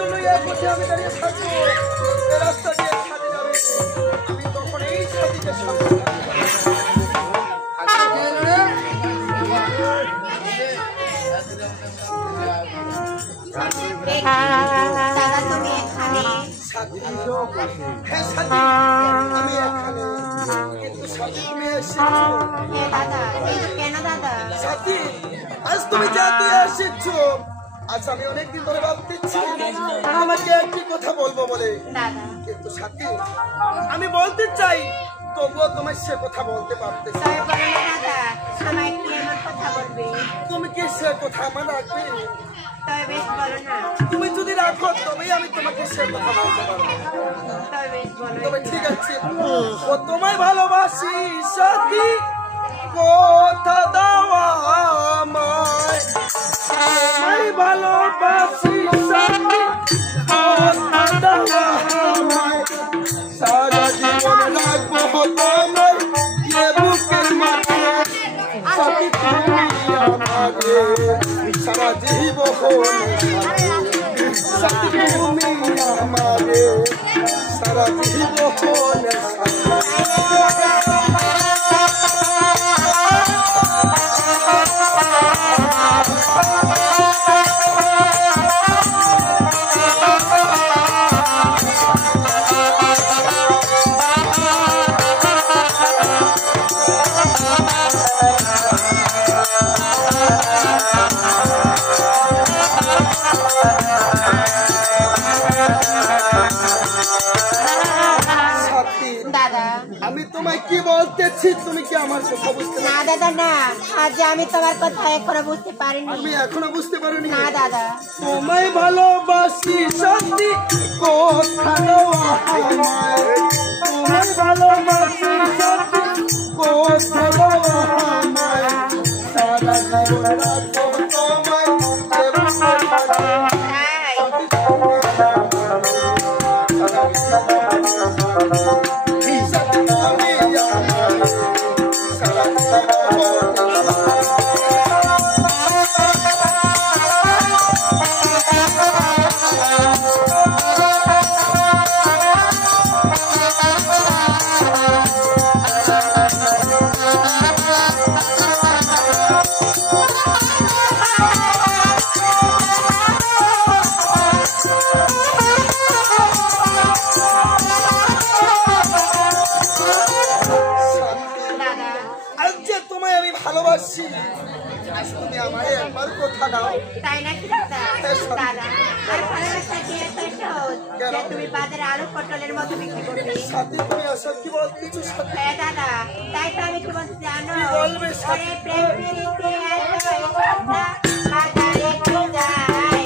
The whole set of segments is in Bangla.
জন্য এই পথে আমি দাঁড়িয়ে থাকবো। এই রাস্তা দিয়ে সাথে যাবে, আমি তখন এই সাথীকে সাথে আচ্ছা আমি অনেকদিন ধরে ভাবতেছি আমাকে একটি কথা বলবো বলে, কিন্তু সাথী আমি বলতে চাই তবুও তোমার সে কথা বলতে পারতেছি। তুমি কি সে কথা আমার রাখবে? তুমি যদি রাখো তবেই আমি তোমাকে সে কথা বলতে পারবো। তবে ঠিক আছে, ও তোমায় ভালোবাসি সাথী, কথা দাও আমায়। তোমায় ভালোবাসি সাথী, কথা দাও আমায়। সারা জীবন রাখবো তোমায় এ বুকের মাঝে। সাথী তুমি আমাকে সারা জীবন, সাথী তুমি আমাকে সারা জীবন। আমি তোমায় কি বলতেছি তুমি কি আমার কথা বুঝতে পারো? না দাদা না, আজ আমি তোমার কথা এখনো বুঝতে পারিনি। আমি এখনো বুঝতে পারিনি? না দাদা। তোমায় ভালোবাসি সাথী, কথা দাও আমায়। তোমায় ভালোবাসি সাথী, কথা দাও আমায়। সারা জীবন রাখবো তোমায় এ বুকের মাঝে। ভালোবাসি, তুমি আমায় একবার কথা দাও। তাই নাকি দাদা? দাদা আর ভালোবাসা কি এত সহজ যে তুমি বাজারে আলু পটলের মতো বিক্রি করবে? সাথী তুমি এসব কি বলতেছো? হ্যাঁ দাদা, তাই তো আমি কি বলতে জানো? কি বলবে সাথী? প্রেম প্রীতি এত কথা বাজারে কি যায়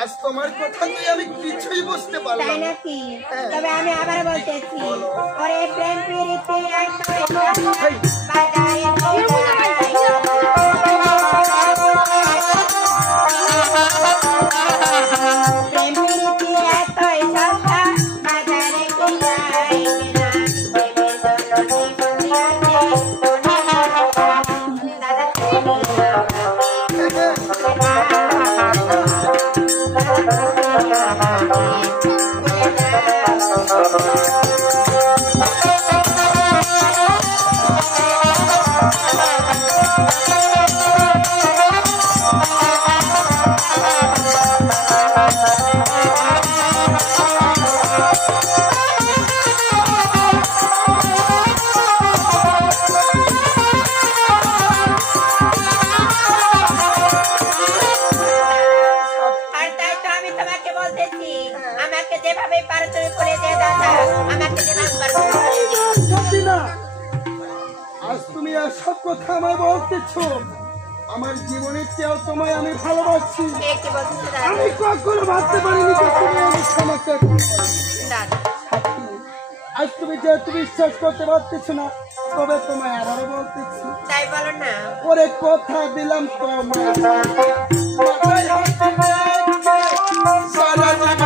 আজ তোমার কথা নিয়ে আমি কিছুই বুঝতে পারলাম তাই নাকি? তবে আমি আবার বলতেছি, ওরে প্রেম প্রীতি এত সব কথা আমায় বলতেছ? আমার জীবনের চেয়েও তোমায় আমি ভালোবাসি। আমি কখনো ভাবতে পারিনি যে তুমি আমাকে আজ তুমি যেহেতু বিশ্বাস করতে পারতেছ না, তবে তোমায় আবারও বলতেছি, তাই বলো না। ওরে কথা দিলাম তোমায় সারা জীবন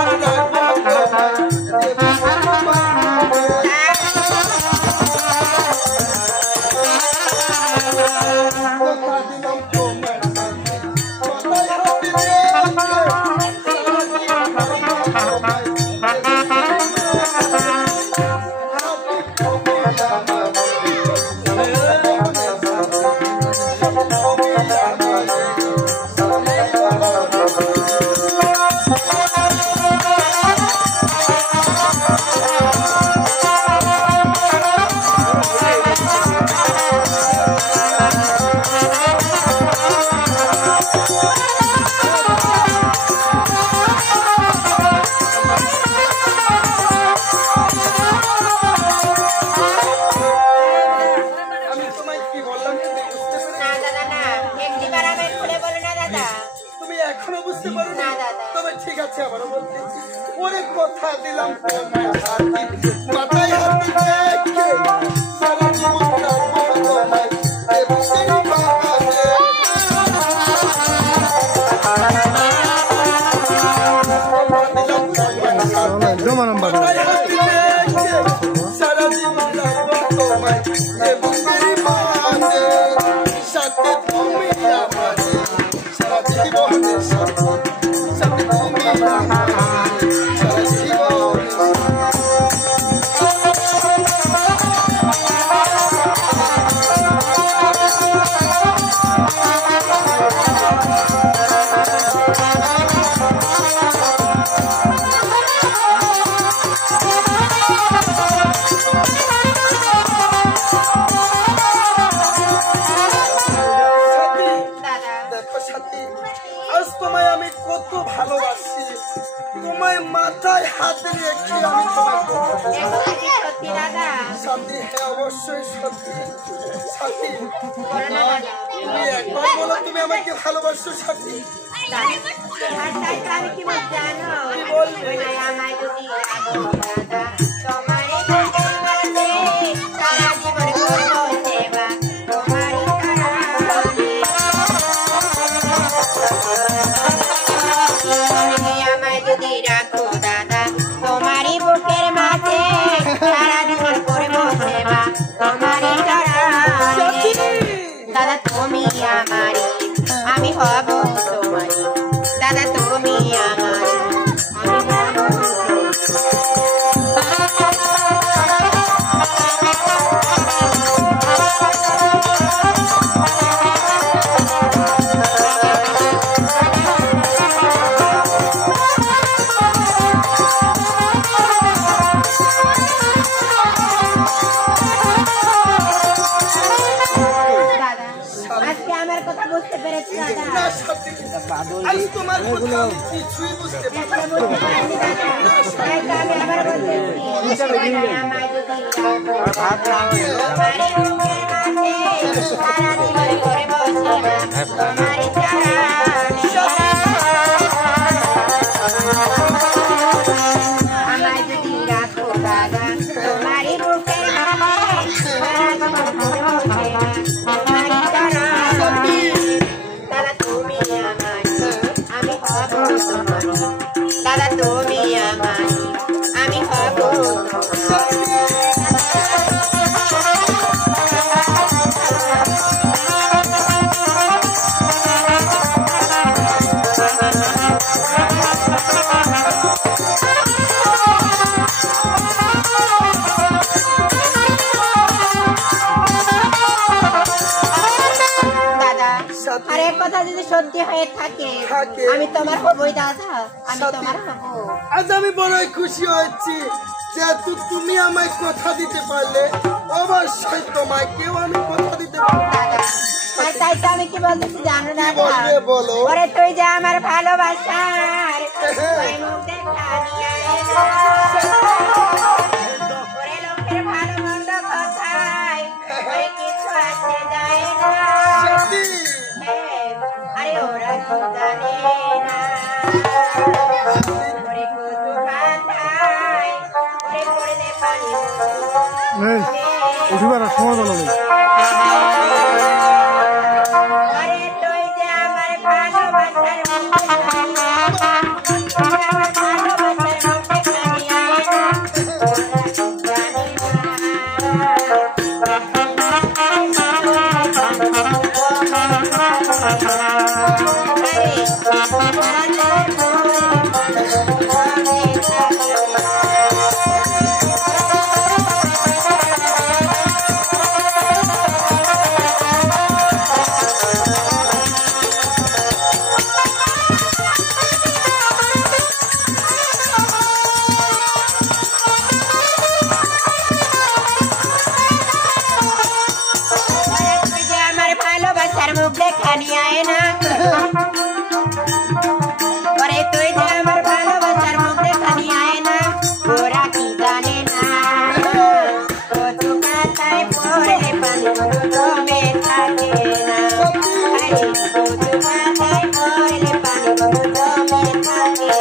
রাখবো সত্যি হয়ে থাকে আমি তোমার হবই দাদা, আমি তোমার হব। আজ আমি বড়ই খুশি হয়েছি যেহেতু তুমি আমায় কথা দিতে পারলে, অবশ্যই তোমাকেও আমি কথা দিতে পারবো। তাই তো আমি কি বলতেছি জানো না, বলো। ওরে তুই যে আমার ভালোবাসার লোকের ভালো মন্দ কথায় কিছু আছে উঠিবার সময় বলো নেই। আরে তুই যে আমার ভালোবাসার মুখ দেখা নিয়ে আয় না। ওরে তুই যে আমার ভালোবাসার মুখ দেখা নিয়ে আয় না। ওরা কি জানে না কচু পাতায় পড়ে পানি জমে থাকে না। কচু পাতায় পড়ে পানি জমে থাকে।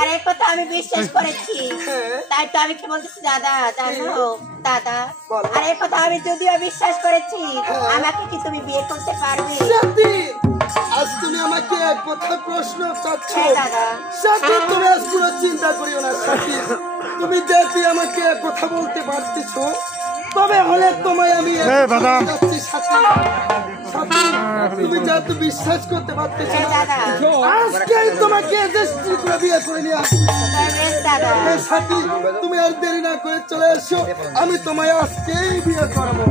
আরে কথা আমি বিশ্বাস করেছি, তাই তো আমি কি বলতেছি দাদা, জানো দাদা, আরে কথা আমি যদিও বিশ্বাস করেছি, আমাকে কি তুমি বিয়ে করতে পারবে? আজ তুমি আমাকে এক কথা প্রশ্ন চাচ্ছ দাদা, সাথী তুমি আজ পুরো চিন্তা করিও না সাথী, তুমি যেহেতু আমাকে এক কথা বলতে পারতেছো তবে হলে তোমায় আমি যাচ্ছি সাথী, সাথী তুমি যেহেতু বিশ্বাস করতে পারতেছো আজকে তোমাকে বিয়ে করে নিয়ে আসবো সাথী, তুমি আর দেরি না করে চলে এসো, আমি তোমায় আজকেই বিয়ে করবো।